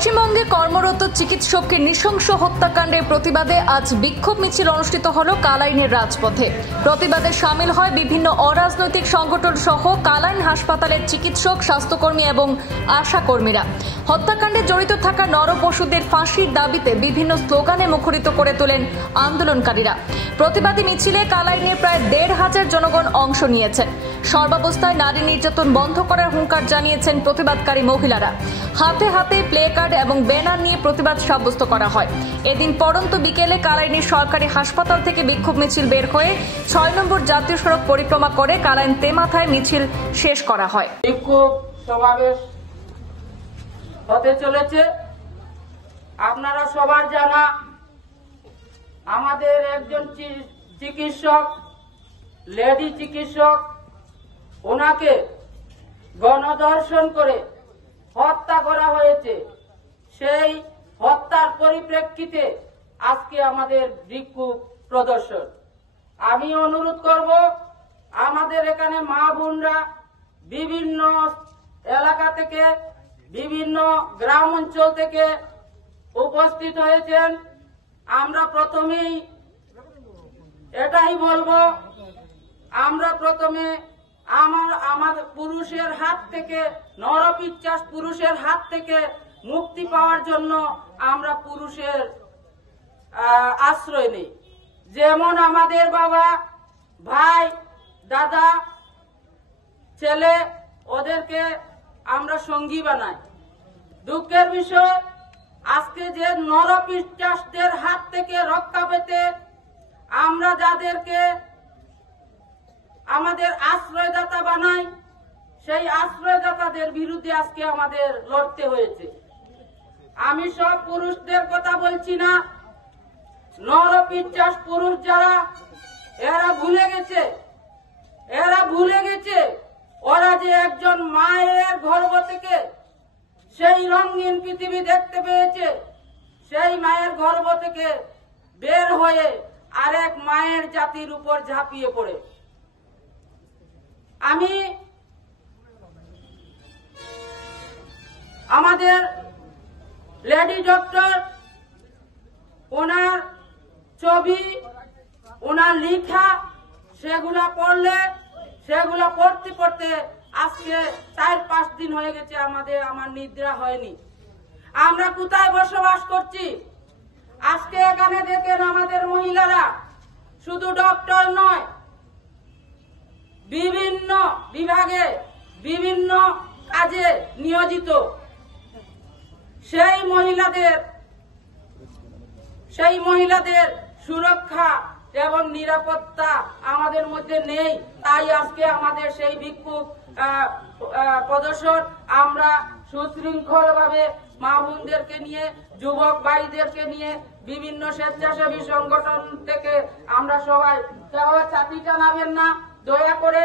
পশ্চিমবঙ্গে কর্মরত চিকিৎসককে নৃশংস হত্যাকাণ্ডের প্রতিবাদে আজ বিক্ষোভ মিছিল অনুষ্ঠিত হলো কালাইনের রাজপথে। প্রতিবাদে শামিল হয় বিভিন্ন অরাজনৈতিক সংগঠন সহ কালাইন হাসপাতালের চিকিৎসক, স্বাস্থ্যকর্মী এবং আশা কর্মীরা। হত্যাকাণ্ডে জড়িত থাকা নরপশুদের ফাঁসির দাবিতে বিভিন্ন স্লোগানে মুখরিত করে তোলেন আন্দোলনকারীরা। প্রতিবাদী মিছিলে কালাইনের প্রায় ১৫০০ জনগণ অংশ নিয়েছেন। সর্বাবস্থায় নারী নির্যাতন বন্ধ করার হুঙ্কার জানিয়েছেন প্রতিবাদকারী মহিলারা। হাতে হাতে প্লে কার্ড এবং ব্যানার নিয়ে প্রতিবাদ সাব্যস্ত করা হয়। এদিন পড়ন্ত বিকেলে কালাইনের সরকারি হাসপাতাল থেকে বিক্ষোভ মিছিল বের হয়ে ৬ নম্বর জাতীয় সড়ক পরিক্রমা করে কালাইন তেমাথায় মিছিল শেষ করা হয়। বিক্ষোভ সমাবেশ হতে চলেছে। আপনারা সবার জানা, আমাদের একজন চিকিৎসক, লেডি চিকিৎসক, ওনাকে গণধর্ষণ করে হত্যা করা হয়েছে। সেই হত্যার পরিপ্রেক্ষিতে আজকে আমাদের বিক্ষোভ প্রদর্শন। আমি অনুরোধ করব, আমাদের এখানে মা বোনরা বিভিন্ন এলাকা থেকে, বিভিন্ন গ্রাম অঞ্চল থেকে উপস্থিত হয়েছেন। আমরা প্রথমেই এটাই বলবো, আমরা প্রথমে আমার পুরুষের হাত থেকে, নরপিচ্ছাস পুরুষের হাত থেকে মুক্তি পাওয়ার জন্য আমরা পুরুষের আশ্রয় নেই। যেমন আমাদের বাবা, ভাই, দাদা, ছেলে, ওদেরকে আমরা সঙ্গী বানাই। দুঃখের বিষয়, আজকে যে নরপিচ্ছাসদের হাত থেকে রক্ষা পেতে আমরা যাদেরকে আমাদের আশ্রয়দাতা বানাই, সেই আশ্রয়দাতাদের বিরুদ্ধে আজকে আমাদের লড়তে হয়েছে। আমি সব পুরুষদের কথা বলছি না, নরপিচ্ছাস পুরুষ যারা, এরা ভুলে গেছে ওরা যে একজন মায়ের গর্ভ থেকে সেই রঙিন পৃথিবী দেখতে পেয়েছে, সেই মায়ের গর্ভ থেকে বের হয়ে আরেক মায়ের জাতির উপর ঝাঁপিয়ে পড়ে। আমি আমাদের লেডি ডক্টর, ওনার ছবি, ওনার লেখা, সেগুলা পড়তে পড়তে আজকে ৪-৫ দিন হয়ে গেছে আমার নিদ্রা হয়নি। আমরা কোথায় বসবাস করছি? আজকে এখানে দেখেন আমাদের মহিলারা শুধু ডক্টর নয়, বিভিন্ন বিভাগে বিভিন্ন কাজে নিয়োজিত। সেই মহিলাদের সুরক্ষা এবং নিরাপত্তা আমাদের মধ্যে নেই। তাই আজকে আমাদের সেই বিক্ষোভ প্রদর্শন আমরা সুশৃঙ্খল ভাবে মা বোনদেরকে নিয়ে, যুবক ভাইদেরকে নিয়ে, বিভিন্ন স্বেচ্ছাসেবী সংগঠন থেকে আমরা সবাই, কেউ ছাতি টানাবেন না দয়া করে।